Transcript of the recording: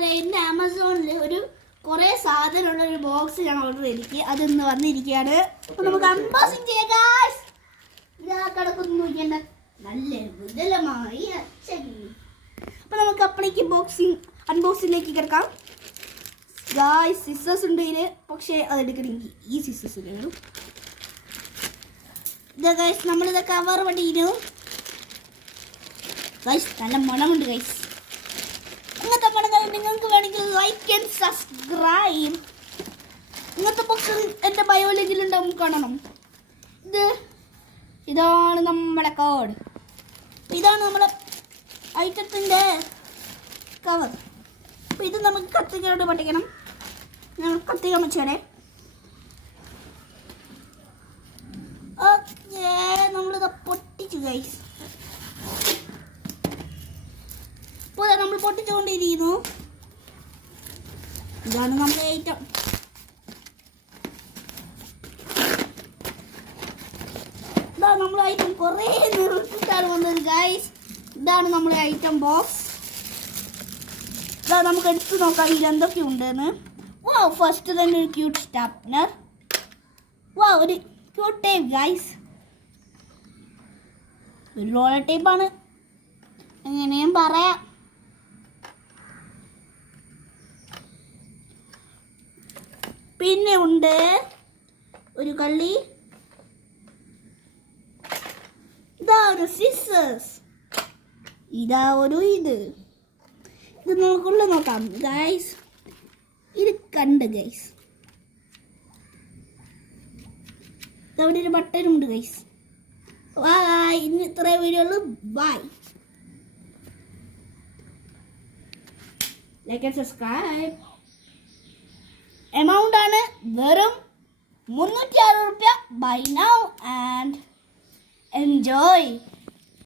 കൂട്ടുകാരെ, എൻ്റെ ആമസോണിൽ കുറേ സാധനമുള്ള ഒരു ബോക്സ് ഞാൻ ഓർഡർ ചെയ്തിരിക്കുക. അതൊന്ന് വന്നിരിക്കുകയാണ്. അപ്പോൾ നമുക്ക് അൺബോക്സിങ് ചെയ്യാം ഗായ്സ്. ഇതാ കിടക്കുന്നു, നോക്കിയേണ്ട നല്ല വിദലമായി അച്ഛൻ. അപ്പോൾ നമുക്ക് അപ്പോഴേക്ക് അൺബോക്സിങ്ങിലേക്ക് കിടക്കാം ഗായ്സ്. സിസേഴ്സ് ഉണ്ട് ഇതിൽ, പക്ഷേ അതെടുക്കണമെങ്കിൽ ഈ സിസേഴ്സ് വേണം. ഇതാ ഗൈസ്, നമ്മളിത് കവർ പണിയിരുന്നു ഗൈസ്. നല്ല മണമുണ്ട് ഗൈസ്. ഇങ്ങനത്തെ മണങ്ങൾ നിങ്ങൾക്ക് വേണമെങ്കിൽ ലൈക്ക് ആൻഡ് സബ്സ്ക്രൈബ്. ഇങ്ങനത്തെ ബോക്സ് എൻ്റെ ബയോളജിയിലുണ്ടാവും, കാണണം. ഇതാണ് നമ്മുടെ കോഡ്. ഇതാണ് നമ്മുടെ ഐറ്റത്തിൻ്റെ കവർ. അപ്പോൾ ഇത് നമുക്ക് കത്തിക്കലോട് പഠിക്കണം. ഞാൻ കത്തിക്കാൻ വെച്ചോടെ. ഓക്കേ, നമ്മളിത് പൊട്ടിച്ചു ഗൈസ്. ഇപ്പോൾ നമ്മൾ പൊട്ടിച്ചുകൊണ്ടിരിക്കുന്നു. ഇതാണ് നമ്മുടെ ഐറ്റം. ഇതാ നമ്മുടെ ഐറ്റം. കുറേ നിർത്തിട്ടാണ് വന്നത് ഗൈസ്. ഇതാണ് നമ്മുടെ ഐറ്റം ബോക്സ്. ഇതാ നമുക്ക് എടുത്ത് നോക്കാം ഇതിൽ എന്തൊക്കെ ഉണ്ടെന്ന്. വാ, ഫസ്റ്റ് തന്നെ ഒരു ക്യൂട്ട് സ്റ്റാപ്നർ. വാ, ഒരു ക്യൂട്ട് ടേപ്പ് ഗൈസ്. ഒരു റോളർ ടേപ്പാണ്, എങ്ങനെയും പറയാം. പിന്നെ ഉണ്ട് ഒരു കള്ളി. ഇതാ ഒരു സിസേഴ്സ്. ഇതാ ഒരു ഇത് നമുക്കുള്ള നോക്കാം ഗൈസ്. ഇത് കണ്ട് ഗൈസ്, അവിടെ ഒരു ബട്ടനുണ്ട് ഗൈസ്. ബൈ. ഇന്ന് ഇത്രേ വീഡിയോ ഉള്ളൂ. Bye. Like and subscribe. Amount ആണ് വെറും 306 രൂപ. Buy now and enjoy.